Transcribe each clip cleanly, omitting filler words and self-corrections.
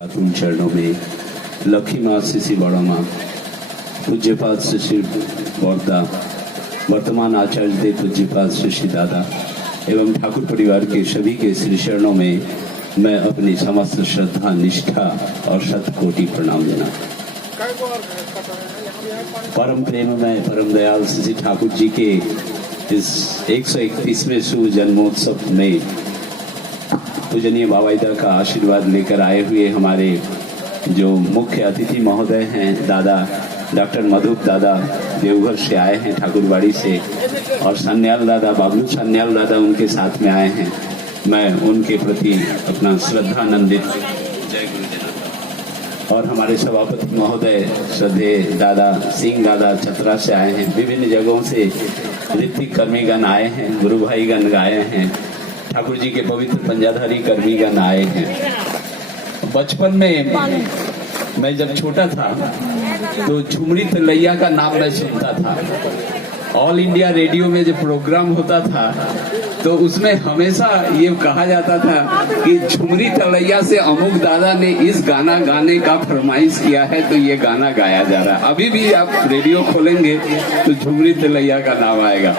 उन चरणों में लखी माँ शिशि बड़ा माँ पूज्यपाद शिशि बौद्धा वर्तमान आचार्य देव पूज्यपाद शिशि दादा एवं ठाकुर परिवार के सभी के श्री चरणों में मैं अपनी समस्त श्रद्धा निष्ठा और शतकोटि प्रणाम देना। परम प्रेम में परम दयाल शिशि ठाकुर जी के इस 131वें शुभ जन्मोत्सव में पूजनीय बाबाईदा का आशीर्वाद लेकर आए हुए हमारे जो मुख्य अतिथि महोदय हैं दादा डॉक्टर मधुप दादा देवघर से आए हैं ठाकुरबाड़ी से, और सन्याल दादा बाबलू सन्याल दादा उनके साथ में आए हैं। मैं उनके प्रति अपना श्रद्धानंदित जय गुरुदेव। और हमारे सभापति महोदय श्रद्धेय दादा सिंह दादा चतरा से आए हैं। विभिन्न जगहों से ऋतिक कर्मीगण आए हैं, गुरु भाईगण आए हैं, ठाकुर जी के पवित्र पंजाधारी कर्मीगण आए हैं। बचपन में मैं जब छोटा था तो झुमरी तलैया का नाम मैं सुनता था। ऑल इंडिया रेडियो में जो प्रोग्राम होता था तो उसमें हमेशा ये कहा जाता था कि झुमरी तलैया से अमुक दादा ने इस गाना गाने का फरमाइश किया है तो ये गाना गाया जा रहा है। अभी भी आप रेडियो खोलेंगे तो झुमरी तलैया का नाम आएगा।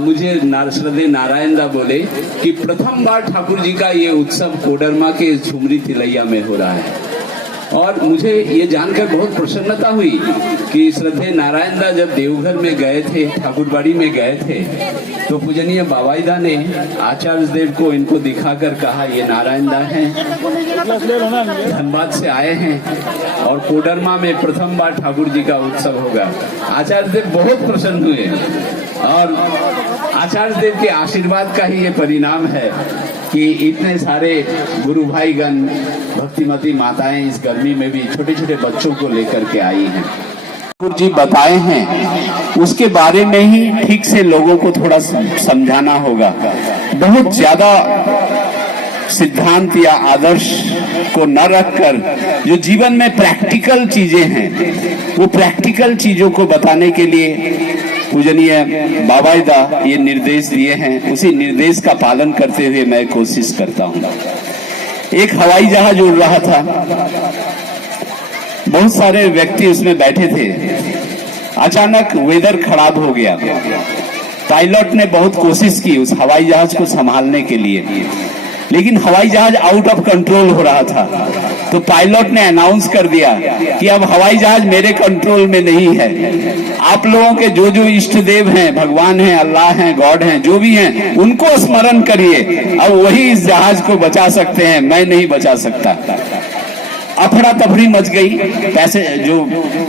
मुझे श्रद्धेय नारायण दा बोले कि प्रथम बार ठाकुर जी का ये उत्सव कोडरमा के झुमरी तिलैया में हो रहा है, और मुझे ये जानकर बहुत प्रसन्नता हुई कि श्रद्धेय नारायण दा जब देवघर में गए थे, ठाकुरबाड़ी में गए थे, तो पूजनीय बाबाईदा ने आचार्य देव को इनको दिखाकर कहा ये नारायण दा हैं, धनबाद से आए हैं और कोडरमा में प्रथम बार ठाकुर जी का उत्सव होगा। आचार्य देव बहुत प्रसन्न हुए और आचार्य देव के आशीर्वाद का ही ये परिणाम है कि इतने सारे गुरु भाईगण भक्तिमती माताएं इस गर्मी में भी छोटे छोटे बच्चों को लेकर के आई हैं। ठाकुर जी बताए हैं उसके बारे में ही ठीक से लोगों को थोड़ा समझाना होगा। बहुत ज्यादा सिद्धांत या आदर्श को न रखकर जो जीवन में प्रैक्टिकल चीजें हैं वो प्रैक्टिकल चीजों को बताने के लिए पूजनीय बाबाईदा ये निर्देश दिए हैं। उसी निर्देश का पालन करते हुए मैं कोशिश करता हूँ। एक हवाई जहाज उड़ रहा था, बहुत सारे व्यक्ति उसमें बैठे थे। अचानक वेदर खराब हो गया। पायलट ने बहुत कोशिश की उस हवाई जहाज को संभालने के लिए, लेकिन हवाई जहाज आउट ऑफ कंट्रोल हो रहा था। तो पायलट ने अनाउंस कर दिया कि अब हवाई जहाज मेरे कंट्रोल में नहीं है। आप लोगों के जो जो इष्ट देव हैं, भगवान हैं, अल्लाह हैं, गॉड हैं, जो भी हैं, उनको स्मरण करिए। अब वही इस जहाज को बचा सकते हैं, मैं नहीं बचा सकता। अफड़ा तफड़ी मच गई। जो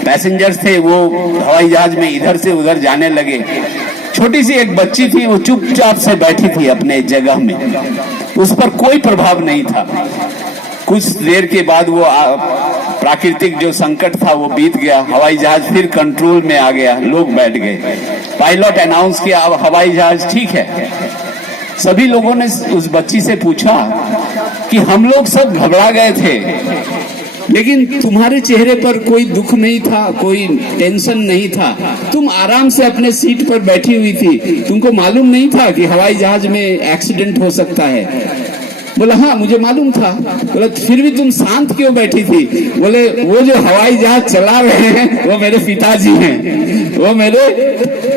पैसेंजर्स थे वो हवाई जहाज में इधर से उधर जाने लगे। छोटी सी एक बच्ची थी, वो चुपचाप से बैठी थी अपने जगह में, उस पर कोई प्रभाव नहीं था। कुछ देर के बाद वो प्राकृतिक जो संकट था वो बीत गया, हवाई जहाज फिर कंट्रोल में आ गया, लोग बैठ गए। पायलट अनाउंस किया अब हवाई जहाज ठीक है। सभी लोगों ने उस बच्ची से पूछा कि हम लोग सब घबरा गए थे, लेकिन तुम्हारे चेहरे पर कोई दुख नहीं था, कोई टेंशन नहीं था, तुम आराम से अपने सीट पर बैठी हुई थी, तुमको मालूम नहीं था कि हवाई जहाज में एक्सीडेंट हो सकता है? बोला हाँ मुझे मालूम था। बोला फिर भी तुम शांत क्यों बैठी थी? बोले वो जो हवाई जहाज चला रहे हैं वो मेरे पिताजी हैं, वो मेरे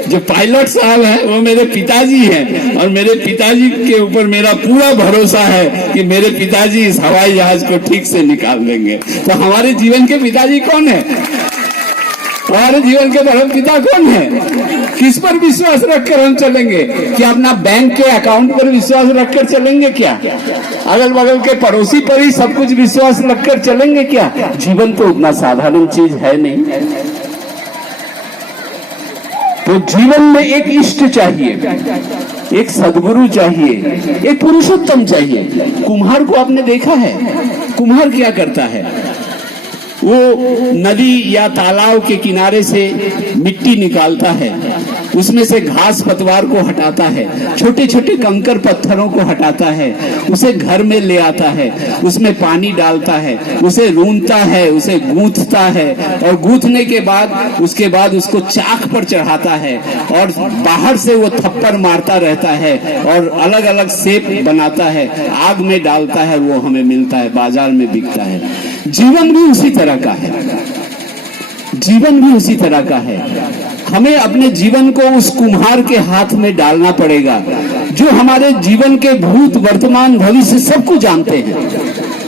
जो पायलट साहब हैं वो मेरे पिताजी हैं, और मेरे पिताजी के ऊपर मेरा पूरा भरोसा है कि मेरे पिताजी इस हवाई जहाज को ठीक से निकाल देंगे। तो हमारे जीवन के पिताजी कौन है? हमारे जीवन के परम पिता कौन है? किस पर विश्वास रखकर हम चलेंगे? क्या अपना बैंक के अकाउंट पर विश्वास रखकर चलेंगे? क्या अगल बगल के पड़ोसी पर ही सब कुछ विश्वास रखकर चलेंगे? क्या जीवन तो उतना साधारण चीज है नहीं। तो जीवन में एक इष्ट चाहिए, एक सद्गुरु चाहिए, एक पुरुषोत्तम चाहिए। कुम्हार को आपने देखा है? कुम्हार क्या करता है? वो नदी या तालाब के किनारे से मिट्टी निकालता है, उसमें से घास पतवार को हटाता है, छोटे छोटे कंकर पत्थरों को हटाता है, उसे घर में ले आता है, उसमें पानी डालता है, उसे रूंधता है, उसे गूंथता है और गूंथने के बाद उसको चाक पर चढ़ाता है और बाहर से वो थप्पड़ मारता रहता है और अलग अलग शेप बनाता है, आग में डालता है, वो हमें मिलता है, बाजार में बिकता है। जीवन भी उसी तरह का है, जीवन भी उसी तरह का है। हमें अपने जीवन को उस कुम्हार के हाथ में डालना पड़ेगा जो हमारे जीवन के भूत वर्तमान भविष्य सबको जानते हैं,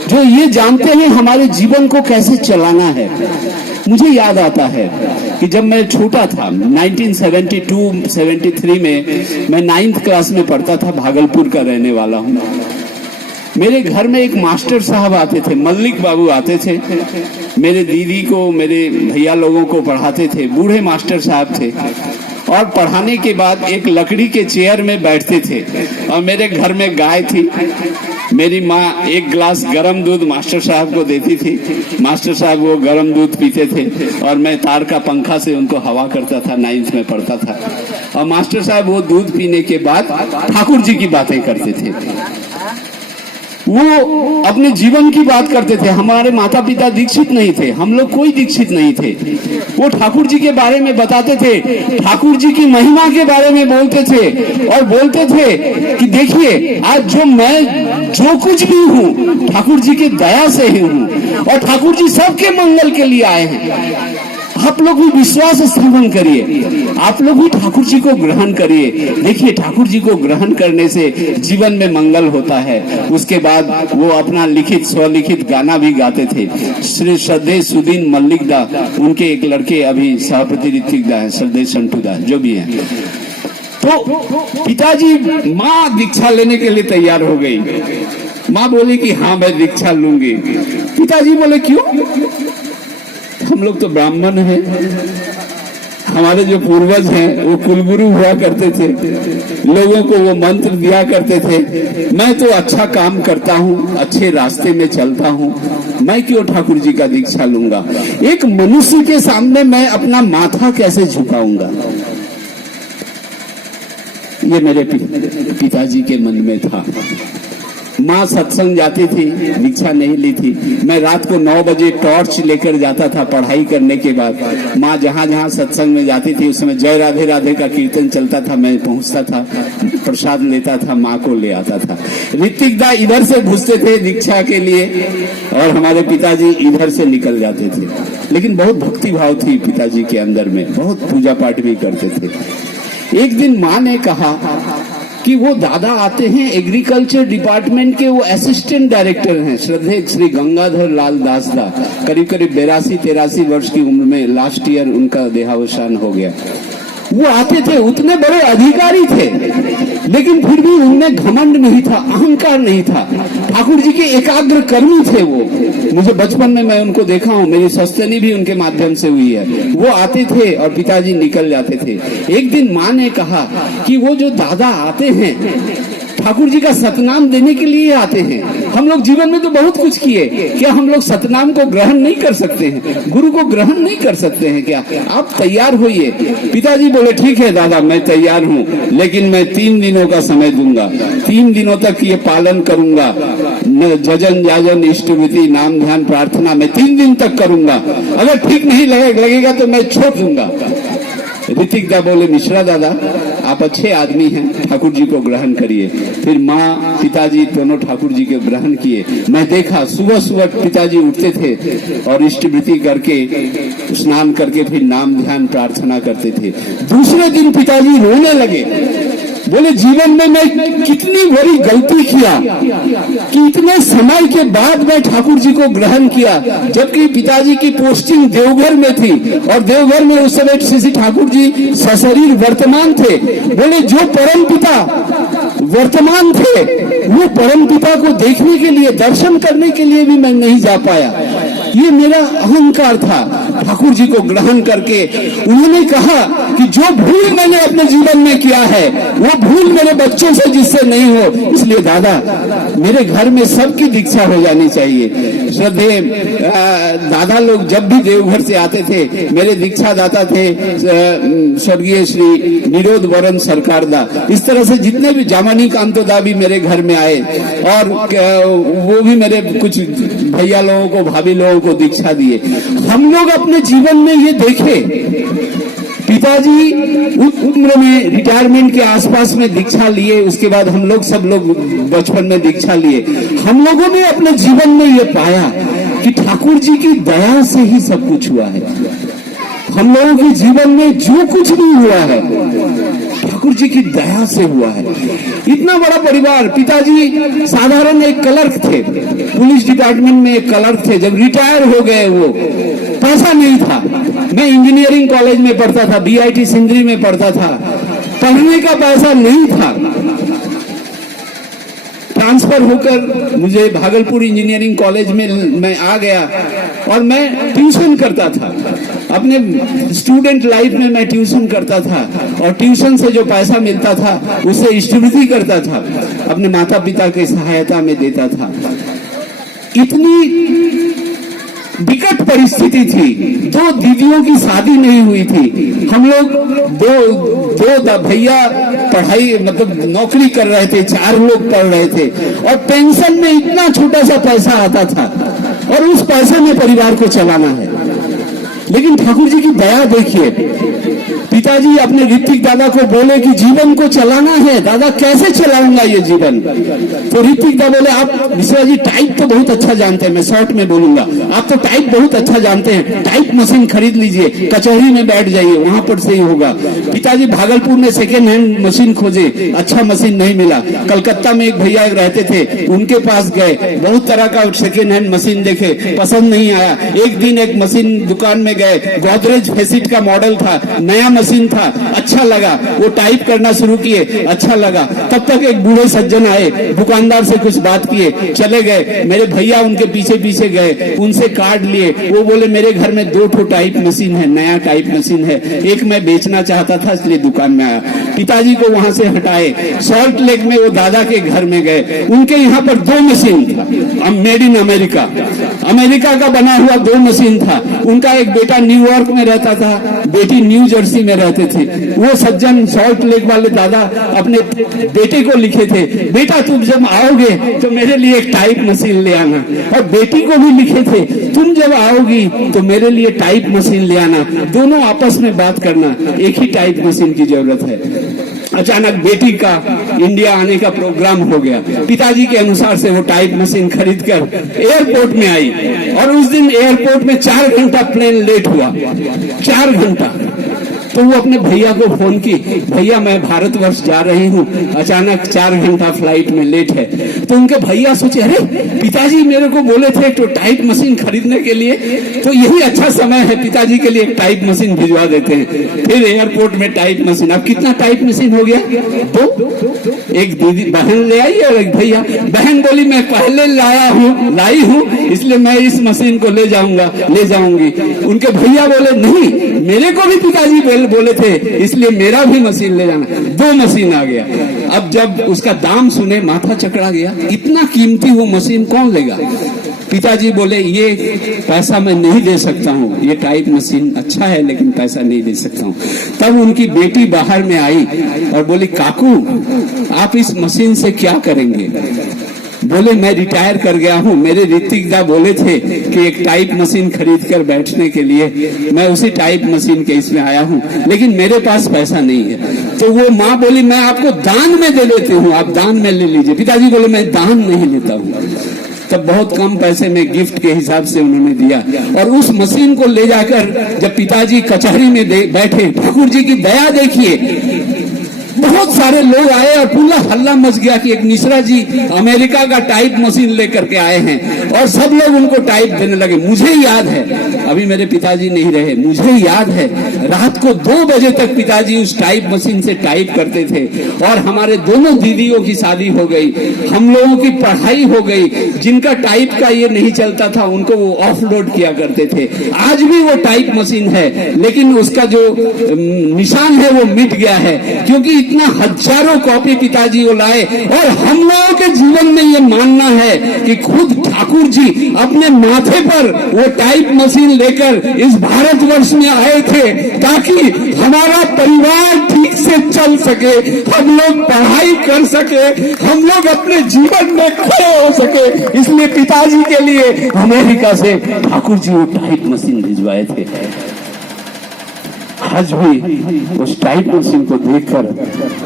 जो ये जानते हैं हमारे जीवन को कैसे चलाना है। मुझे याद आता है कि जब मैं छोटा था 1972-73 में मैं 9th क्लास में पढ़ता था, भागलपुर का रहने वाला हूँ। मेरे घर में एक मास्टर साहब आते थे, मल्लिक बाबू आते थे, मेरे दीदी को, मेरे भैया लोगों को पढ़ाते थे, बूढ़े मास्टर साहब थे और पढ़ाने के बाद एक लकड़ी के चेयर में बैठते थे और मेरे घर में गाय थी। मेरी माँ एक गिलास गरम दूध मास्टर साहब को देती थी, मास्टर साहब वो गरम दूध पीते थे और मैं तार का पंखा से उनको हवा करता था, 9th में पढ़ता था। और मास्टर साहब वो दूध पीने के बाद ठाकुर जी की बातें करते थे, वो अपने जीवन की बात करते थे। हमारे माता पिता दीक्षित नहीं थे, हम लोग कोई दीक्षित नहीं थे। वो ठाकुर जी के बारे में बताते थे, ठाकुर जी की महिमा के बारे में बोलते थे और बोलते थे कि देखिए आज जो कुछ भी हूँ ठाकुर जी की दया से ही हूँ और ठाकुर जी सबके मंगल के लिए आए हैं। आप लोग भी विश्वास स्थापन करिए, आप लोग भी ठाकुर जी को ग्रहण करिए। देखिए ठाकुर जी को ग्रहण करने से जीवन में मंगल होता है। उसके बाद वो अपना लिखित स्वलिखित गाना भी गाते थे। श्री श्रद्धेय सुदीन मल्लिक दा, उनके एक लड़के अभी सभापति ऋतिक दा है, श्रद्धेय संटू दा जो भी है। तो पिताजी, माँ दीक्षा लेने के लिए तैयार हो गई। माँ बोली कि हाँ मैं दीक्षा लूंगी। पिताजी बोले क्यों? हम लोग तो ब्राह्मण हैं, हमारे जो पूर्वज हैं वो कुलगुरु हुआ करते थे, लोगों को वो मंत्र दिया करते थे। मैं तो अच्छा काम करता हूँ, अच्छे रास्ते में चलता हूँ, मैं क्यों ठाकुर जी का दीक्षा लूंगा? एक मनुष्य के सामने मैं अपना माथा कैसे झुकाऊंगा? ये मेरे पिताजी के मन में था। माँ सत्संग जाती थी, दीक्षा नहीं ली थी। मैं रात को 9 बजे टॉर्च लेकर जाता था पढ़ाई करने के बाद। माँ जहाँ जहाँ सत्संग में जाती थी उसमें जय राधे राधे का कीर्तन चलता था, मैं पहुँचता था, प्रसाद लेता था, माँ को ले आता था। ऋतिक दा इधर से घुसते थे दीक्षा के लिए और हमारे पिताजी इधर से निकल जाते थे। लेकिन बहुत भक्ति भाव थी पिताजी के अंदर में, बहुत पूजा पाठ भी करते थे। एक दिन माँ ने कहा कि वो दादा आते हैं, एग्रीकल्चर डिपार्टमेंट के वो असिस्टेंट डायरेक्टर हैं, श्रद्धेय श्री गंगाधर लाल दास दा, करीब करीब 82-83 वर्ष की उम्र में लास्ट ईयर उनका देहावसान हो गया। वो आते थे, उतने बड़े अधिकारी थे, लेकिन फिर भी उनमें घमंड नहीं था, अहंकार नहीं था। ठाकुर जी के एकाग्र कर्मी थे वो। मुझे बचपन में मैं उनको देखा हूँ, मेरी सस्तनी भी उनके माध्यम से हुई है। वो आते थे और पिताजी निकल जाते थे। एक दिन माँ ने कहा कि वो जो दादा आते हैं ठाकुर जी का सतनाम देने के लिए आते हैं। हम लोग जीवन में तो बहुत कुछ किए, क्या हम लोग सतनाम को ग्रहण नहीं कर सकते हैं? गुरु को ग्रहण नहीं कर सकते हैं क्या? आप तैयार होइए। पिताजी बोले ठीक है दादा मैं तैयार हूँ, लेकिन मैं 3 दिनों का समय दूंगा, 3 दिनों तक ये पालन करूंगा। जजन जाजन इष्टविधि नाम ध्यान प्रार्थना मैं 3 दिन तक करूंगा, अगर ठीक नहीं लगेगा तो मैं छोड़ दूंगा। ऋतिक दा बोले मिश्रा दादा आप अच्छे आदमी हैं, ठाकुर जी को ग्रहण करिए। फिर माँ पिताजी दोनों ठाकुर जी को ग्रहण किए। मैं देखा सुबह सुबह पिताजी उठते थे और इष्टवृत्ति करके स्नान करके फिर नाम ध्यान प्रार्थना करते थे। दूसरे दिन पिताजी रोने लगे, बोले जीवन में मैं कितनी बड़ी गलती किया कि इतने समय के बाद मैं ठाकुर जी को ग्रहण किया, जबकि पिताजी की पोस्टिंग देवघर में थी और देवघर में उस समय श्री ठाकुर जी सशरीर वर्तमान थे। बोले जो परम पिता वर्तमान थे वो परम पिता को देखने के लिए, दर्शन करने के लिए भी मैं नहीं जा पाया। ये मेरा अहंकार था। ठाकुर जी को ग्रहण करके उन्होंने कहा कि जो भूल मैंने अपने जीवन में किया है वो भूल मेरे बच्चों से जिससे नहीं हो, इसलिए दादा मेरे घर में सबकी दीक्षा हो जानी चाहिए। श्रद्धेय दादा लोग जब भी देवघर से आते थे, मेरे दीक्षा दाता थे स्वर्गीय श्री निरोध वरण सरकार दा, इस तरह से जितने भी जामानी कांतोदा भी मेरे घर में आए और वो भी मेरे कुछ भैया लोगों को, भाभी लोगों को दीक्षा दिए। हम लोग अपने जीवन में ये देखे, पिताजी उस उम्र में रिटायरमेंट के आसपास में दीक्षा लिए, उसके बाद हम लोग सब लोग बचपन में दीक्षा लिए। हम लोगों ने अपने जीवन में ये पाया कि ठाकुर जी की दया से ही सब कुछ हुआ है। हम लोगों के जीवन में जो कुछ भी हुआ है ठाकुर जी की दया से हुआ है। इतना बड़ा परिवार, पिताजी साधारण एक क्लर्क थे, पुलिस डिपार्टमेंट में एक क्लर्क थे। जब रिटायर हो गए वो, पैसा नहीं था। मैं इंजीनियरिंग कॉलेज में पढ़ता था, बीआईटी सिंदरी में पढ़ता था, पढ़ने का पैसा नहीं था। ट्रांसफर होकर मुझे भागलपुर इंजीनियरिंग कॉलेज में मैं आ गया और मैं ट्यूशन करता था। अपने स्टूडेंट लाइफ में मैं ट्यूशन करता था और ट्यूशन से जो पैसा मिलता था उससे इष्टवृत्ति करता था, अपने माता पिता की सहायता में देता था। इतनी विकट परिस्थिति थी, 2 दीदियों की शादी नहीं हुई थी। हम लोग दो भैया पढ़ाई मतलब नौकरी कर रहे थे, 4 लोग पढ़ रहे थे और पेंशन में इतना छोटा सा पैसा आता था और उस पैसे में परिवार को चलाना है। लेकिन ठाकुर जी की दया देखिए, पिताजी अपने ऋतिक दादा को बोले कि जीवन को चलाना है, दादा कैसे चलाऊंगा ये जीवन? तो ऋतिक दादा बोले, आप विश्वा जी टाइप तो बहुत अच्छा जानते हैं, मैं शॉर्ट में बोलूंगा, आप तो टाइप बहुत अच्छा जानते हैं, टाइप मशीन खरीद लीजिए, कचहरी में बैठ जाइए, वहां पर से ही होगा। पिताजी भागलपुर में सेकेंड हैंड मशीन खोजे, अच्छा मशीन नहीं मिला। कलकत्ता में एक भैया रहते थे, उनके पास गए, बहुत तरह का सेकेंड हैंड मशीन देखे, पसंद नहीं आया। एक दिन एक मशीन दुकान में गए, गोदरेज फेसिट का मॉडल था, नया मशीन था, अच्छा लगा, वो टाइप करना शुरू किए, अच्छा लगा। तब तक एक बूढ़े सज्जन आए, दुकानदार से कुछ बात किए, चले गए। मेरे भैया उनके पीछे पीछे गए, उनसे कार्ड लिए। वो बोले मेरे घर में 2 ठो टाइप मशीन है, नया टाइप मशीन है, एक मैं बेचना चाहता था इसलिए दुकान में आया। पिताजी को वहां से हटाए, सॉल्ट लेक में वो दादा के घर में गए, उनके यहाँ पर 2 मशीन था, मेड इन अमेरिका, अमेरिका का बना हुआ 2 मशीन था। उनका एक बेटा न्यूयॉर्क में रहता था, बेटी न्यू जर्सी में रहते थे। वो सज्जन सॉल्ट लेक वाले दादा अपने बेटे को लिखे थे, बेटा तुम जब आओगे तो मेरे लिए एक टाइप मशीन ले आना, और बेटी को भी लिखे थे, तुम जब आओगी तो मेरे लिए टाइप मशीन ले आना, दोनों आपस में बात करना, एक ही टाइप मशीन की जरूरत है। अचानक बेटी का इंडिया आने का प्रोग्राम हो गया, पिताजी के अनुसार से वो टाइप मशीन खरीद कर एयरपोर्ट में आई और उस दिन एयरपोर्ट में 4 घंटा प्लेन लेट हुआ, 4 घंटा। तो वो अपने भैया को फोन की, भैया मैं भारतवर्ष जा रही हूँ, अचानक 4 घंटा फ्लाइट में लेट है। तो उनके भैया सोचे, अरे पिताजी मेरे को बोले थे तो टाइप मशीन खरीदने के लिए, तो यही अच्छा समय है, पिताजी के लिए एक टाइप मशीन भिजवा देते हैं। फिर एयरपोर्ट में टाइप मशीन, अब कितना टाइप मशीन हो गया? 2। एक दीदी बहन ले आई और एक भैया। बहन बोली मैं पहले लाई हूँ इसलिए मैं इस मशीन को ले जाऊंगी। उनके भैया बोले नहीं, मेरे को भी पिताजी बोले थे इसलिए मेरा भी मशीन ले जाना। 2 मशीन आ गया। अब जब उसका दाम सुने माथा चकरा गया, इतना कीमती वो मशीन कौन लेगा? पिताजी बोले ये पैसा मैं नहीं दे सकता हूँ, ये टाइप मशीन अच्छा है लेकिन पैसा नहीं दे सकता हूँ। तब उनकी बेटी बाहर में आई और बोली, काकू आप इस मशीन से क्या करेंगे? बोले मैं रिटायर कर गया हूँ, मेरे ऋतिक दा बोले थे कि एक टाइप मशीन खरीद कर बैठने के लिए, मैं उसी टाइप मशीन के इसमें आया हूँ, लेकिन मेरे पास पैसा नहीं है। तो वो माँ बोली मैं आपको दान में दे देती हूँ, आप दान में ले लीजिए। पिताजी बोले मैं दान नहीं लेता हूँ। तब बहुत कम पैसे में गिफ्ट के हिसाब से उन्होंने दिया और उस मशीन को ले जाकर जब पिताजी कचहरी में बैठे, ठाकुर जी की दया देखिए, बहुत सारे लोग आए और पूरा हल्ला मच गया कि एक मिश्रा जी अमेरिका का टाइप मशीन लेकर के आए हैं और सब लोग उनको टाइप देने लगे। मुझे याद है अभी मेरे पिताजी नहीं रहे, मुझे याद है रात को 2 बजे तक पिताजी उस टाइप मशीन से टाइप करते थे और हमारे दोनों दीदियों की शादी हो गई, हम लोगों की पढ़ाई हो गई। जिनका टाइप का ये नहीं चलता था उनको वो ऑफलोड किया करते थे। आज भी वो टाइप मशीन है लेकिन उसका जो निशान है वो मिट गया है, क्योंकि इतना हजारों कॉपी पिताजी वो लाए। और हम लोगों के जीवन में ये मानना है कि खुद ठाकुर जी अपने माथे पर वो टाइप मशीन लेकर इस भारतवर्ष में आए थे ताकि हमारा परिवार ठीक से चल सके, हम लोग पढ़ाई कर सके, हम लोग अपने जीवन में खड़े हो सके। इसलिए पिताजी के लिए अमेरिका से ठाकुर जी वो टाइप मशीन भिजवाए थे। आज भी उस टाइप मशीन को देखकर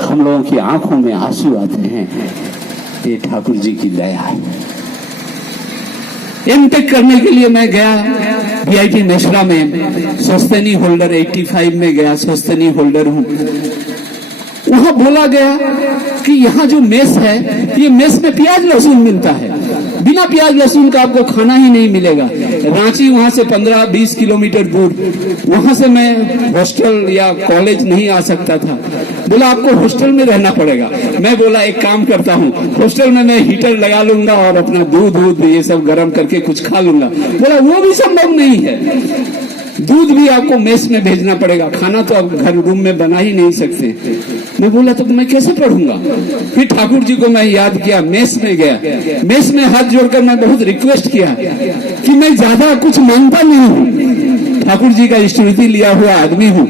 हम लोगों की आंखों में आंसू आते हैं। ये ठाकुर जी की दया है। एमटेक करने के लिए मैं गया बीआईटी मेसरा में, सस्तनी होल्डर 85 में गया, सस्तनी होल्डर हूँ। वहां बोला गया कि यहाँ जो मेस है ये मेस में प्याज लहसुन मिलता है, बिना प्याज लहसुन का आपको खाना ही नहीं मिलेगा। रांची वहां से 15-20 किलोमीटर दूर, वहां से मैं हॉस्टल या कॉलेज नहीं आ सकता था। बोला आपको हॉस्टल में रहना पड़ेगा। मैं बोला एक काम करता हूँ, हॉस्टल में मैं हीटर लगा लूंगा और अपना दूध ये सब गर्म करके कुछ खा लूंगा। बोला वो भी संभव नहीं है, दूध भी आपको मेस में भेजना पड़ेगा, खाना तो आप घर रूम में बना ही नहीं सकते। मैं बोला तो मैं कैसे पढ़ूंगा? फिर ठाकुर जी को मैं याद किया, मेस में गया, मेस में हाथ जोड़कर मैं बहुत रिक्वेस्ट किया कि मैं ज्यादा कुछ मांगता नहीं हूँ, ठाकुर जी का स्मृति लिया हुआ आदमी हूँ,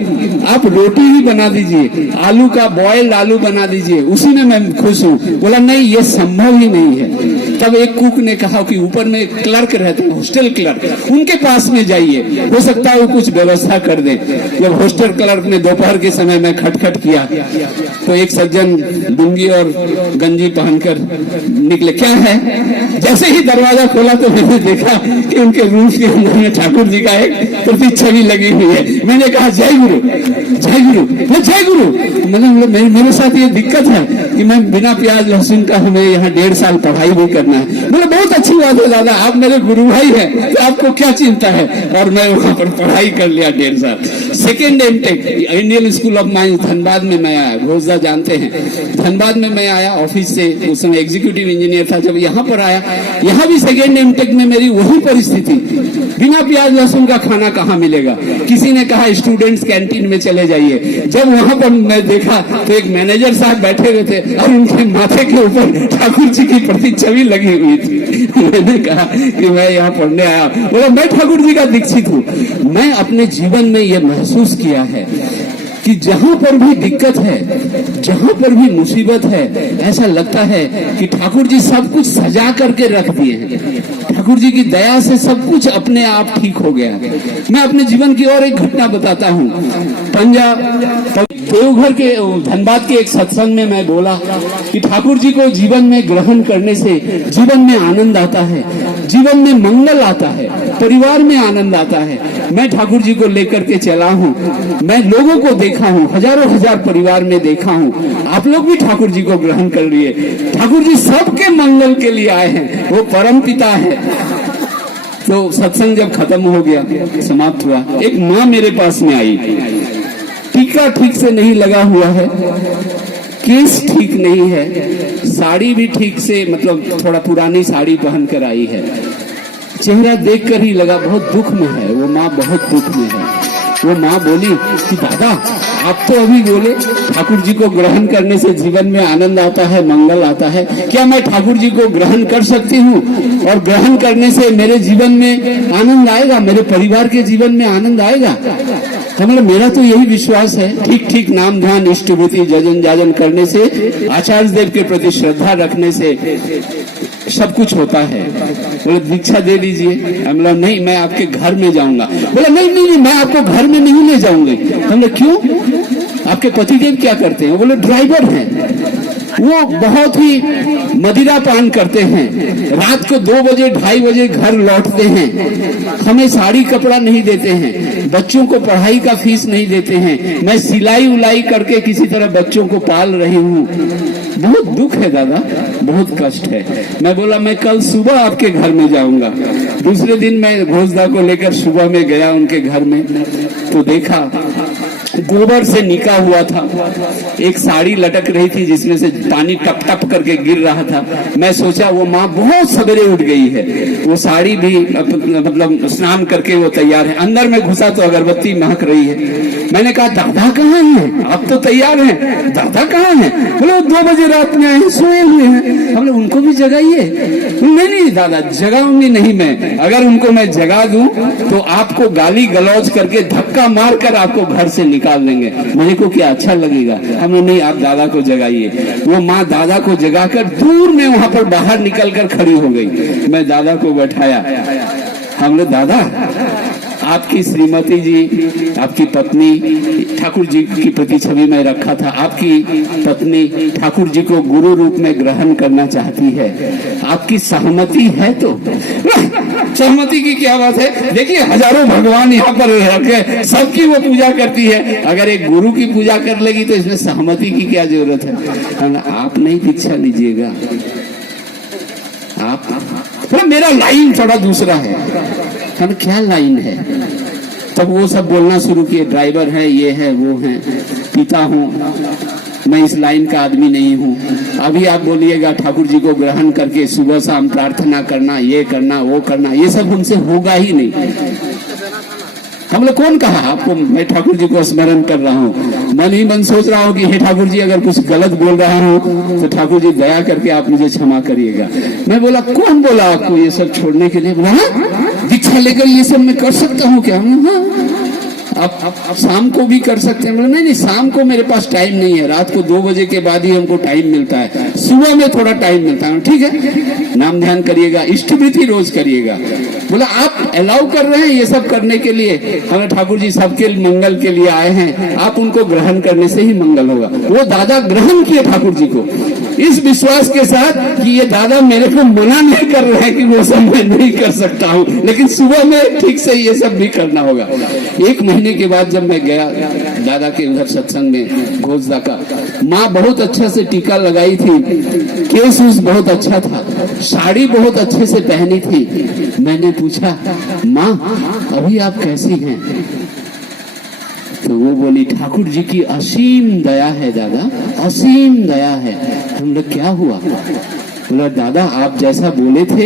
आप रोटी ही बना दीजिए, आलू का बॉइल्ड आलू बना दीजिए, उसी में मैं खुश हूँ। बोला नहीं ये संभव ही नहीं है। तब एक कुक ने कहा कि ऊपर में क्लर्क रहते हैं, हॉस्टल क्लर्क, उनके पास में जाइए, हो सकता है वो कुछ व्यवस्था कर दे। जब हॉस्टल क्लर्क ने दोपहर के समय में खटखट किया तो एक सज्जन लुंगी और गंजी पहनकर निकले। क्या है? जैसे ही दरवाजा खोला तो मैंने देखा कि उनके रूम के अंदर में ठाकुर जी का एक प्रतिच्छवि लगी हुई है। मैंने कहा जय गुरु, जय गुरु, जय गुरु। मतलब मेरे साथ ये दिक्कत है कि मैं बिना प्याज लहसुन का, हमें यहाँ 1.5 साल पढ़ाई भी करना है। बोले बहुत अच्छी बात है दादा, आप मेरे गुरु भाई हैं, तो आपको क्या चिंता है। और मैं वहां पर पढ़ाई कर लिया 1.5 साल। Second MTech Indian School of Mines Dhanbad में मैं आया, घोषदा जानते हैं, धनबाद में मैं आया ऑफिस से, उस समय एग्जीक्यूटिव इंजीनियर था। जब यहाँ पर आया, यहाँ भी सेकेंड एमटेक में मेरी वही परिस्थिति, बिना प्याज लहसुन का खाना कहाँ मिलेगा। किसी ने कहा स्टूडेंट्स कैंटीन में चले जाइए। जब वहां पर मैं देखा तो एक मैनेजर साहब बैठे हुए थे और उनके माथे के ऊपर ठाकुर जी की प्रतिच्छवि लगी हुई थी। मैंने कहा कि मैं यहाँ पढ़ने आया। बोला मैं ठाकुर जी का दीक्षित हूँ। मैं अपने जीवन में ये महसूस किया है कि जहां पर भी दिक्कत है, जहां पर भी मुसीबत है, ऐसा लगता है कि ठाकुर जी सब कुछ सजा करके रख दिए हैं। ठाकुर जी की दया से सब कुछ अपने आप ठीक हो गया। मैं अपने जीवन की और एक घटना बताता हूँ। देवघर के धनबाद के एक सत्संग में मैं बोला कि ठाकुर जी को जीवन में ग्रहण करने से जीवन में आनंद आता है, जीवन में मंगल आता है, परिवार में आनंद आता है। मैं ठाकुर जी को लेकर के चला हूँ, मैं लोगों को देखा हूँ, हजारों हजार परिवार में देखा हूँ। आप लोग भी ठाकुर जी को ग्रहण कर लिए। ठाकुर जी सबके मंगल के लिए आए हैं, वो परम पिता है। तो सत्संग जब खत्म हो गया, समाप्त हुआ, एक माँ मेरे पास में आई। टीका ठीक से नहीं लगा हुआ है, केस ठीक नहीं है, साड़ी भी ठीक से, मतलब थोड़ा पुरानी साड़ी पहन कर आई है। चेहरा देखकर ही लगा बहुत दुख में है वो माँ, बहुत दुख में है। वो माँ बोली कि दादा आप तो अभी बोले ठाकुर जी को ग्रहण करने से जीवन में आनंद आता है, मंगल आता है, क्या मैं ठाकुर जी को ग्रहण कर सकती हूँ और ग्रहण करने से मेरे जीवन में आनंद आएगा, मेरे परिवार के जीवन में आनंद आएगा? मतलब मेरा तो यही विश्वास है, ठीक ठीक नाम ध्यान इष्टभूति जजन जाजन करने से, आचार्य देव के प्रति श्रद्धा रखने से सब कुछ होता है। बोले दीक्षा दे दीजिए। बोला नहीं मैं आपके घर में जाऊंगा। बोला नहीं नहीं नहीं मैं आपको घर में नहीं ले जाऊंगी। हमने क्यों? आपके पतिदेव क्या करते हैं? बोले ड्राइवर हैं, वो बहुत ही मदिरा पान करते हैं, रात को 2 बजे 2:30 बजे घर लौटते हैं, हमें साड़ी कपड़ा नहीं देते हैं, बच्चों को पढ़ाई का फीस नहीं देते हैं, मैं सिलाई उलाई करके किसी तरह बच्चों को पाल रही हूँ। बहुत दुख है दादा, बहुत कष्ट है। मैं बोला मैं कल सुबह आपके घर में जाऊंगा। दूसरे दिन मैं घोषदा को लेकर सुबह में गया उनके घर में, तो देखा गोबर से निका हुआ था, एक साड़ी लटक रही थी जिसमें से पानी टप टप करके गिर रहा था। मैं सोचा वो माँ बहुत सवेरे उठ गई है, वो साड़ी भी मतलब स्नान करके वो तैयार है। अंदर में घुसा तो अगरबत्ती महक रही है। मैंने कहा दादा कहाँ हैं? आप तो तैयार हैं, दादा कहाँ हैं? बोले 2 बजे रात में आए, सोए हुए हैं। हमने उनको भी जगाइए। नहीं दादा जगाऊंगी नहीं मैं, अगर उनको मैं जगा दूं तो आपको गाली गलौज करके धक्का मार कर आपको घर से निकाल देंगे, मुझे को क्या अच्छा लगेगा। हमने नहीं, आप दादा को जगाइए। वो माँ दादा को जगाकर दूर में वहां पर बाहर निकल कर खड़ी हो गई। मैं दादा को बैठाया। हमने दादा आपकी श्रीमती जी, आपकी पत्नी ठाकुर जी की प्रति छवि में रखा था, आपकी पत्नी ठाकुर जी को गुरु रूप में ग्रहण करना चाहती है, आपकी सहमति है? तो सहमति की क्या बात है? देखिए हजारों भगवान यहाँ पर रखे, सबकी वो पूजा करती है, अगर एक गुरु की पूजा कर लेगी तो इसमें सहमति की क्या जरूरत है? आप नहीं दीक्षा लीजिएगा, आप तो मेरा लाइन थोड़ा दूसरा है। हम क्या लाइन है? तब वो सब बोलना शुरू किए, ड्राइवर है, ये है, वो है, पिता हूँ, मैं इस लाइन का आदमी नहीं हूँ। अभी आप बोलिएगा ठाकुर जी को ग्रहण करके सुबह शाम प्रार्थना करना, ये करना, वो करना, ये सब हमसे होगा ही नहीं। हम लोग कौन कहा आपको? मैं ठाकुर जी को स्मरण कर रहा हूँ, मन ही मन सोच रहा हूँ कि हे ठाकुर जी अगर कुछ गलत बोल रहा हूँ तो ठाकुर जी दया करके आप मुझे क्षमा करिएगा। मैं बोला कौन बोला आपको ये सब छोड़ने के लिए? बोला दीक्षा लेकर ये सब मैं कर सकता हूँ क्या? आप शाम को भी कर सकते हैं। नहीं, शाम को मेरे पास टाइम नहीं है, रात को 2 बजे के बाद ही हमको टाइम मिलता है, सुबह में थोड़ा टाइम मिलता है। ठीक है, नाम ध्यान करिएगा, इष्टवृत्ति रोज करिएगा। बोला आप अलाउ कर रहे हैं ये सब करने के लिए? हमें ठाकुर जी सबके मंगल के लिए आए हैं, आप उनको ग्रहण करने से ही मंगल होगा। वो दादा ग्रहण किए ठाकुर जी को इस विश्वास के साथ कि ये दादा मेरे को मना नहीं कर रहे हैं कि वो सब मैं नहीं कर सकता हूँ, लेकिन सुबह में ठीक से ये सब भी करना होगा। 1 महीने के बाद जब मैं गया दादा के उधर सत्संग में घोषदा का, माँ बहुत अच्छा से टीका लगाई थी, केस उस बहुत अच्छा था, साड़ी बहुत अच्छे से पहनी थी। मैंने पूछा माँ अभी आप कैसी हैं? तो वो बोली ठाकुर जी की असीम दया है दादा, असीम दया है। हम लोग क्या हुआ? बोला दादा आप जैसा बोले थे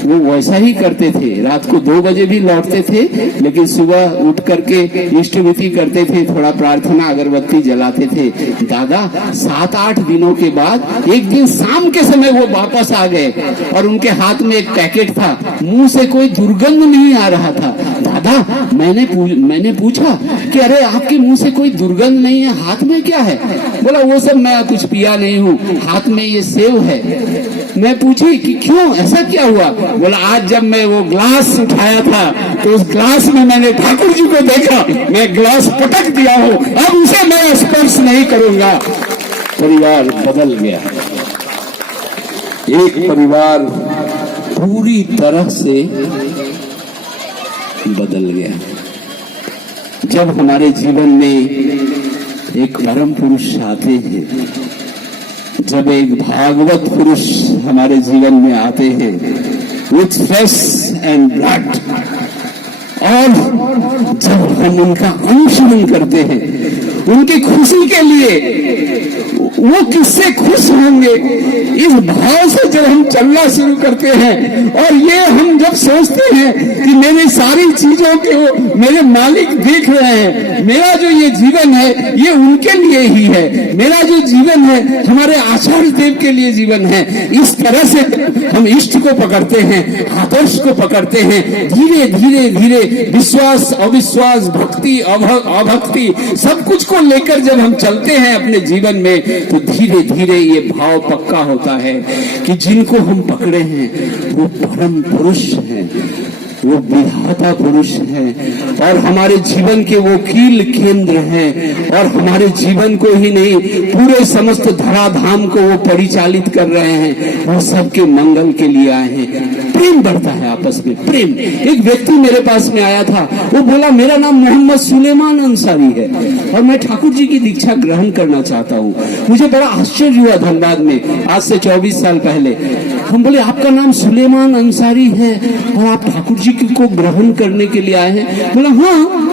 वो वैसा ही करते थे, रात को 2 बजे भी लौटते थे, लेकिन सुबह उठ करके इष्टवृत्ति करते थे, थोड़ा प्रार्थना अगरबत्ती जलाते थे। दादा 7-8 दिनों के बाद एक दिन शाम के समय वो वापस आ गए और उनके हाथ में एक पैकेट था, मुंह से कोई दुर्गंध नहीं आ रहा था। दादा मैंने पूछा कि अरे आपके मुंह से कोई दुर्गंध नहीं है, हाथ में क्या है? बोला वो सब मैं कुछ पिया नहीं हूँ, हाथ में ये सेव है। मैं पूछी कि क्यों, ऐसा क्या हुआ? बोला आज जब मैं वो ग्लास उठाया था तो उस ग्लास में मैंने ठाकुर जी को देखा, मैं ग्लास पटक दिया हूँ, अब उसे मैं स्पर्श नहीं करूंगा। परिवार बदल गया, एक परिवार पूरी तरह से बदल गया। जब हमारे जीवन में एक परम पुरुष आते हैं, जब एक भागवत पुरुष हमारे जीवन में आते हैं विथ फ्लेश एंड ब्लड, और जब हम उनका अनुसरण करते हैं, उनकी खुशी के लिए वो किससे खुश होंगे, इस भाव से जब हम चलना शुरू करते हैं, और ये हम जब सोचते हैं कि मेरी सारी चीजों के वो मेरे मालिक देख रहे हैं, मेरा जो ये जीवन है ये उनके लिए ही है, मेरा जो जीवन है हमारे आचार्य देव के लिए जीवन है, इस तरह से हम इष्ट को पकड़ते हैं, आदर्श को पकड़ते हैं, धीरे धीरे धीरे विश्वास अविश्वास भक्ति अभक्ति सब कुछ को लेकर जब हम चलते हैं अपने जीवन में, तो धीरे धीरे ये भाव पक्का होता है कि जिनको हम पकड़े हैं वो परम पुरुष हैं, वो विधाता पुरुष हैं, और हमारे जीवन के वो कील केंद्र हैं, और हमारे जीवन को ही नहीं पूरे समस्त धराधाम को वो परिचालित कर रहे हैं, और सबके मंगल के लिए आए हैं। प्रेम बढ़ता है आपस में, प्रेम। एक व्यक्ति मेरे पास में आया था, वो बोला मेरा नाम मोहम्मद सुलेमान अंसारी है और मैं ठाकुर जी की दीक्षा ग्रहण करना चाहता हूँ। मुझे बड़ा आश्चर्य हुआ धनबाद में आज से 24 साल पहले। हम बोले आपका नाम सुलेमान अंसारी है और आप ठाकुर जी को ग्रहण करने के लिए आए हैं? बोला हाँ।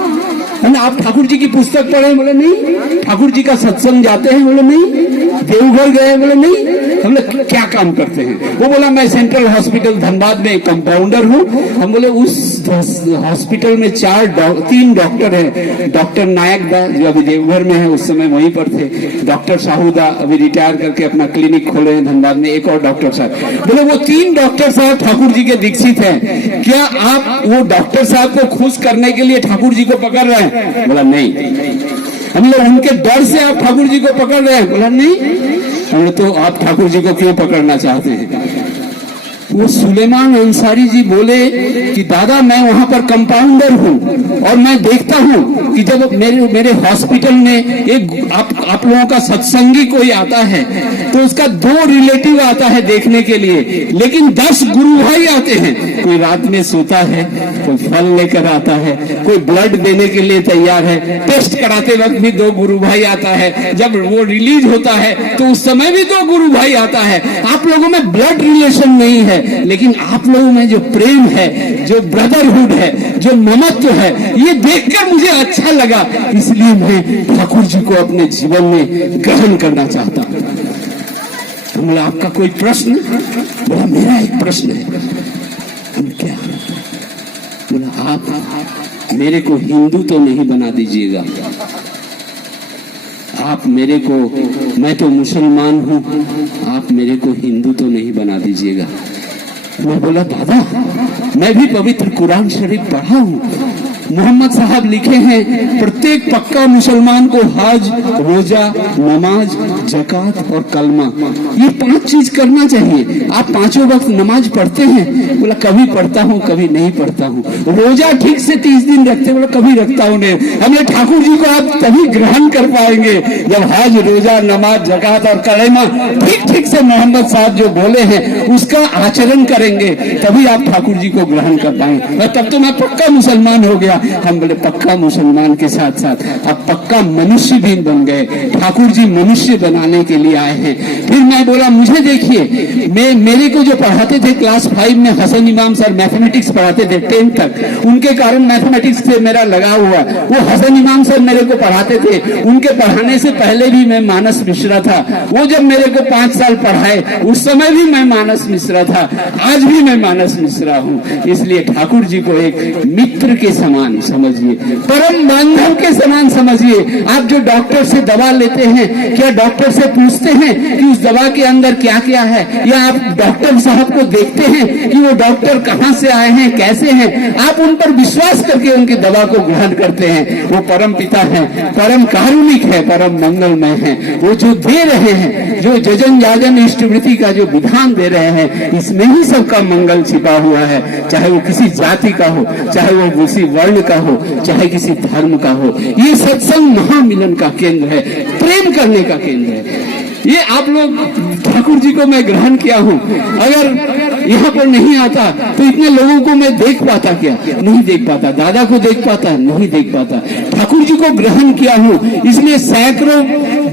हमने आप ठाकुर जी की पुस्तक पढ़े? बोले नहीं। ठाकुर जी का सत्संग जाते हैं? बोले नहीं। देवघर गए? बोले नहीं। हमने क्या काम करते हैं? वो बोला मैं सेंट्रल हॉस्पिटल धनबाद में कंपाउंडर हूँ। हम बोले उस हॉस्पिटल में 3 डॉक्टर हैं। डॉक्टर नायक दा जो अभी देवघर में है, उस समय वहीं पर थे। डॉक्टर साहूदा अभी रिटायर करके अपना क्लिनिक खोले हैं धनबाद में। एक और डॉक्टर साहब। बोले वो 3 डॉक्टर साहब ठाकुर जी के दीक्षित हैं, क्या आप वो डॉक्टर साहब को खुश करने के लिए ठाकुर जी को पकड़ रहे हैं? बोला नहीं। हम लोग उनके डर से आप ठाकुर जी को पकड़ रहे हैं? बोला नहीं। हम लोग तो आप ठाकुर जी को क्यों पकड़ना चाहते हैं? वो सुलेमान अंसारी जी बोले कि दादा मैं वहां पर कंपाउंडर हूँ और मैं देखता हूँ कि जब मेरे हॉस्पिटल में एक आप लोगों का सत्संगी कोई आता है तो उसका 2 रिलेटिव आता है देखने के लिए, लेकिन 10 गुरु भाई आते हैं। कोई रात में सोता है, कोई फल लेकर आता है, कोई ब्लड देने के लिए तैयार है, टेस्ट कराते वक्त भी 2 गुरु भाई आता है, जब वो रिलीज होता है तो उस समय भी 2 गुरु भाई आता है। आप लोगों में ब्लड रिलेशन नहीं है, लेकिन आप लोगों में जो प्रेम है, जो ब्रदरहुड है, जो ममत्व है, ये देखकर मुझे अच्छा लगा, इसलिए मैं ठाकुर जी को अपने जीवन में ग्रहण करना चाहता हूं। तो बोला आपका कोई प्रश्न? बोला मेरा एक प्रश्न है। हम क्या? बोला आप मेरे को हिंदू तो नहीं बना दीजिएगा, आप मेरे को, मैं तो मुसलमान हूं, आप मेरे को हिंदू तो नहीं बना दीजिएगा। मैं बोला दादा मैं भी पवित्र कुरान शरीफ पढ़ा हूँ। मोहम्मद साहब लिखे हैं प्रत्येक पक्का मुसलमान को हज, रोजा, नमाज, जकात और कलमा, ये 5 चीज करना चाहिए। आप 5 वक्त नमाज पढ़ते हैं? बोला कभी पढ़ता हूँ कभी नहीं पढ़ता हूँ। रोजा ठीक से 30 दिन रखते? बोला कभी रखता हूँ नहीं। हमने ठाकुर जी को आप तभी ग्रहण कर पाएंगे जब हज, रोजा, नमाज, जकात और कलमा ठीक से मोहम्मद साहब जो बोले हैं उसका आचरण करेंगे, तभी आप ठाकुर जी को ग्रहण कर पाएंगे। तब तो मैं पक्का मुसलमान हो गया। हम बोले पक्का मुसलमान के साथ साथ अब पक्का मनुष्य भी बन गए। ठाकुर जी मनुष्य बनाने के लिए आए हैं। फिर मैं बोला मुझे देखिए, मेरे को जो पढ़ाते थे क्लास 5 में हसन इमाम सर मैथमेटिक्स पढ़ाते थे 10 तक, उनके कारण मैथमेटिक्स से मेरा लगाव हुआ। वो हसन इमाम सर मेरे को पढ़ाते थे, उनके पढ़ाने से पहले भी मैं मानस मिश्रा था। वो जब मेरे को 5 साल पढ़ाए उस समय भी मैं मानस मिश्रा था, आज भी मैं मानस मिश्रा हूँ। इसलिए ठाकुर जी को एक मित्र के समान समझिए, परम बांधव के समान समझिए। आप जो डॉक्टर से दवा लेते हैं, क्या डॉक्टर से पूछते हैं कि उस दवा के अंदर क्या क्या है? या आप डॉक्टर साहब को देखते हैं कि वो डॉक्टर कहाँ से आए हैं, कैसे हैं? आप उन पर विश्वास करके उनकी दवा को ग्रहण करते हैं। वो परम पिता है, परम कारुणिक है, परम मंगलमय है। वो जो दे रहे हैं, जो जजन जाजन इष्टवृत्ति का जो विधान दे रहे हैं, इसमें ही सबका मंगल छिपा हुआ है। चाहे वो किसी जाति का हो, चाहे वो किसी वर्ण का हो, चाहे किसी धर्म का हो। ये सत्संग महामिलन का केंद्र है, प्रेम करने का केंद्र है। ये आप लोग ठाकुर जी को मैं ग्रहण किया हूँ, अगर यहाँ पर नहीं आता तो इतने लोगों को मैं देख पाता क्या? नहीं देख पाता। दादा को देख पाता? नहीं देख पाता। ठाकुर जी को ग्रहण किया हूँ, इसलिए सैकड़ों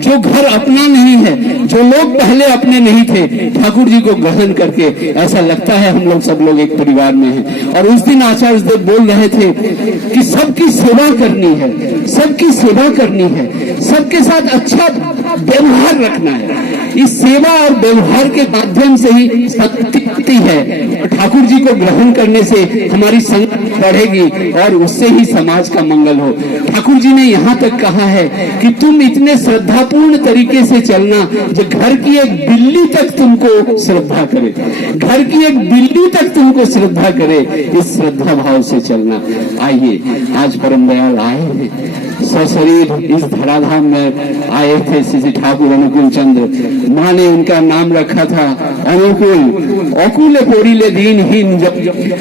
जो घर अपना नहीं है, जो लोग पहले अपने नहीं थे, ठाकुर जी को ग्रहण करके ऐसा लगता है हम लोग सब लोग एक परिवार में हैं। और उस दिन आचार्य देव बोल रहे थे कि सबकी सेवा करनी है, सबकी सेवा करनी है, सबके साथ अच्छा व्यवहार रखना है। इस सेवा और व्यवहार के माध्यम से ही सत्य है। ठाकुर जी को ग्रहण करने से हमारी संगत बढ़ेगी और उससे ही समाज का मंगल हो। ठाकुर जी ने यहाँ तक कहा है कि तुम इतने श्रद्धापूर्ण तरीके से चलना जो घर की एक बिल्ली तक तुमको श्रद्धा करे, घर की एक बिल्ली तक तुमको श्रद्धा करे। इस श्रद्धा भाव से चलना। आइए, आज परम दयाल आए हैं, सशरीर इस धराधाम में आए थे श्री ठाकुर अनुकूल चंद्र। माँ ने उनका नाम रखा था अनुकूल। अकुले पोड़िले दीनहीन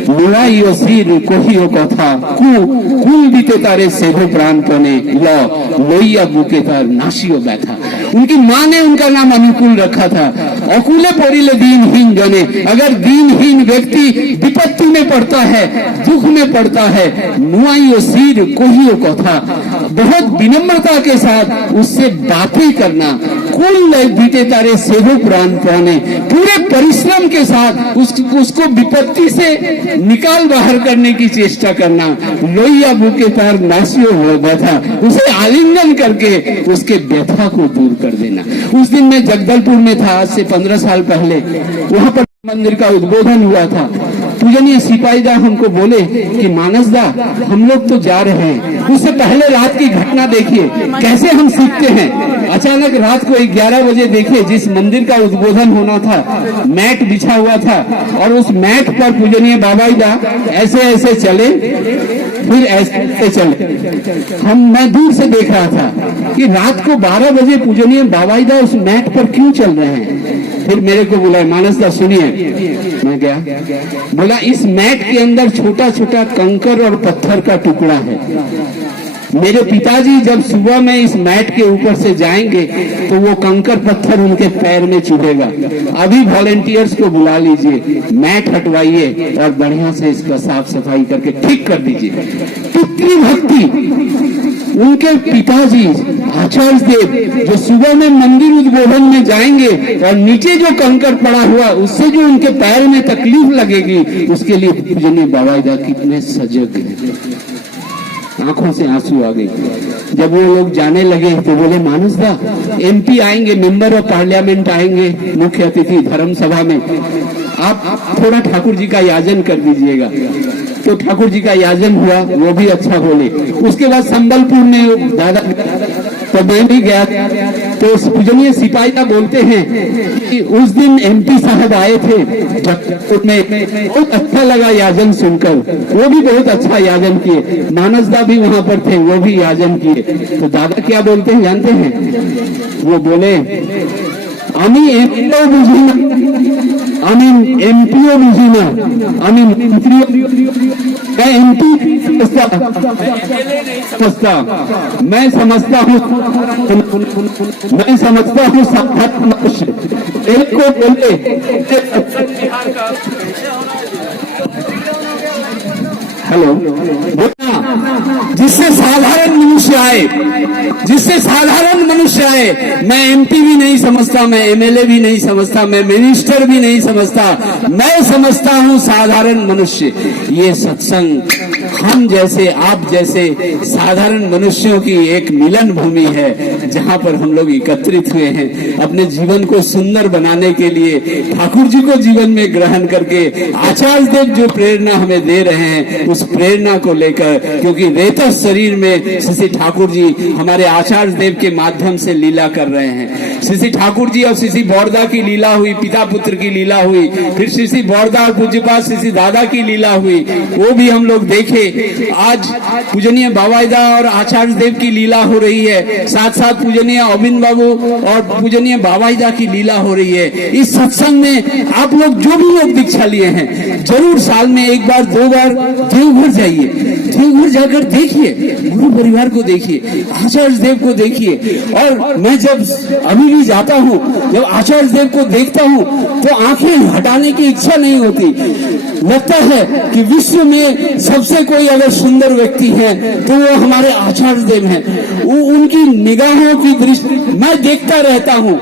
लुड़ाइयो सिर कोहियो कथा कुल बीते तारे सेधो प्राणपणे लोइया बुके तार नाशियो बैठा। उनकी माँ ने उनका नाम अनुकूल रखा था। अकुले परिले दीनहीन जने। अगर दीनहीन व्यक्ति विपत्ति में पड़ता है, दुख में पड़ता है, नुआइयो सिर कोहियो कथा, बहुत विनम्रता के साथ उससे बातें करना। कोई लाइफ बीते तारे सेवो प्राण पाने, पूरे परिश्रम के साथ उसको विपत्ति से निकाल बाहर करने की चेष्टा करना। लोहिया बुके पार नासियो हो बैठा, उसे आलिंगन करके उसके व्यथा को दूर कर देना। उस दिन मैं जगदलपुर में था, आज से 15 साल पहले, वहां पर मंदिर का उद्बोधन हुआ था। पूजनीय सिपाहीदा हमको बोले कि मानसदा हम लोग तो जा रहे हैं, उससे पहले रात की घटना देखिए कैसे हम सीखते हैं। अचानक रात को 11 बजे देखिए, जिस मंदिर का उद्बोधन होना था मैट बिछा हुआ था, और उस मैट पर पूजनीय बाबाईदा ऐसे ऐसे चले, फिर ऐसे चले। मैं दूर से देख रहा था कि रात को 12 बजे पूजनीय बाबाईदा उस मैट पर क्यों चल रहे हैं। फिर मेरे को बुलाए, मानसदा सुनिए। मैं गया, बोला इस मैट के अंदर छोटा छोटा कंकर और पत्थर का टुकड़ा है। मेरे पिताजी जब सुबह में इस मैट के ऊपर से जाएंगे तो वो कंकर पत्थर उनके पैर में चुभेगा। अभी वॉलेंटियर्स को बुला लीजिए, मैट हटवाइए और बढ़िया से इसका साफ सफाई करके ठीक कर दीजिए। कितनी भक्ति। उनके पिताजी आचार्य देव जो सुबह में मंदिर उद्बोधन में जाएंगे और नीचे जो कंकर पड़ा हुआ उससे जो उनके पैर में तकलीफ लगेगी, उसके लिए पूजनीय बाबाईदा कितने सजग हैं। आंखों से आंसू आ गए। जब वो लोग जाने लगे तो बोले, मानसदा MP आएंगे, मेंबर ऑफ पार्लियामेंट आएंगे मुख्य अतिथि धर्म सभा में, आप थोड़ा ठाकुर जी का याजन कर दीजिएगा। तो ठाकुर जी का याजन हुआ, वो भी अच्छा बोले। उसके बाद संबलपुर में दादा, तो मैं भी गया। तो पूजनीय सिपाहीदा बोलते हैं कि उस दिन MP साहब आए थे जगदलपुर में, बहुत अच्छा लगा याजन सुनकर, वो भी बहुत अच्छा याजन किए। मानसदा भी वहां पर थे, वो भी याजन किए। तो दादा क्या बोलते हैं जानते हैं? वो बोले, আমি এমপিও বুঝি না, আমি এমপিও বুঝি না, আমি मैं MP समझता, मैं समझता हूँ साधारण मनुष्य। एक को बोले हेलो, जिससे साधारण मनुष्य आए, जिससे साधारण मनुष्य आए। मैं MP भी नहीं समझता, मैं MLA भी नहीं समझता, मैं मिनिस्टर भी नहीं समझता, मैं समझता हूँ साधारण मनुष्य। ये सत्संग हम जैसे, आप जैसे साधारण मनुष्यों की एक मिलन भूमि है, जहाँ पर हम लोग एकत्रित हुए हैं अपने जीवन को सुंदर बनाने के लिए, ठाकुर जी को जीवन में ग्रहण करके। आचार्य देव जो प्रेरणा हमें दे रहे हैं, उस प्रेरणा को लेकर, क्योंकि रेतस शरीर में श्री ठाकुर जी हमारे आचार्य देव के माध्यम से लीला कर रहे हैं। श्री ठाकुर जी और श्री बौरदा की लीला हुई, पिता पुत्र की लीला हुई, फिर श्री बौरदा और पूज्यपाद श्री दादा की लीला हुई, वो भी हम लोग देखे। आज पूजनीय बाबाईदा और आचार्य देव की लीला हो रही है, साथ साथ पूजनीय अरविंद बाबू और पूजनीय बाबाईदा की लीला हो रही है। इस सत्संग में आप लोग जो भी लोग दीक्षा लिए हैं, जरूर साल में एक बार दो बार देवघर जाइए, देवघर जाकर देखिए, गुरु परिवार को देखिए, आचार्य देव को देखिए। और मैं जब अभी भी जाता हूँ, जब आचार्य देव को देखता हूँ तो आंखें हटाने की इच्छा नहीं होती। लगता है कि विश्व में सबसे कोई अगर सुंदर व्यक्ति है तो वो हमारे आचार्य देव हैं। उनकी निगाहों की दृष्टि मैं देखता रहता हूँ,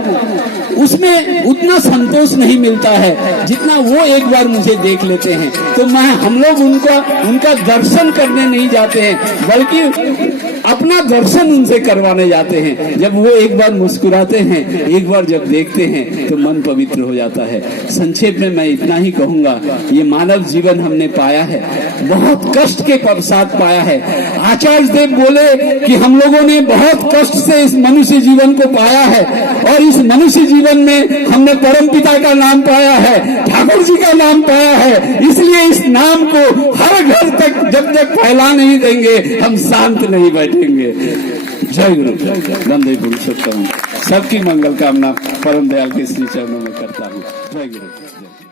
उसमें उतना संतोष नहीं मिलता है जितना वो एक बार मुझे देख लेते हैं। तो हम लोग उनका दर्शन करने नहीं जाते हैं, बल्कि अपना दर्शन उनसे करवाने जाते हैं। जब वो एक बार मुस्कुराते हैं, एक बार जब देखते हैं तो मन पवित्र हो जाता है। संक्षेप में मैं इतना ही कहूंगा, ये मानव जीवन हमने पाया है, बहुत कष्ट के साथ पाया है। आचार्य देव बोले कि हम लोगों ने बहुत कष्ट से इस मनुष्य जीवन को पाया है, और इस मनुष्य जीवन में हमने परम पिता का नाम पाया है, ठाकुर जी का नाम पाया है। इसलिए इस नाम को हर घर तक जब तक फैला नहीं देंगे, हम शांत नहीं बैठेंगे। जय गुरु, वंदे पुरुषोत्तम। सबकी मंगल कामना परम दयाल के श्री चरणों में करता हूँ। जय गुरु।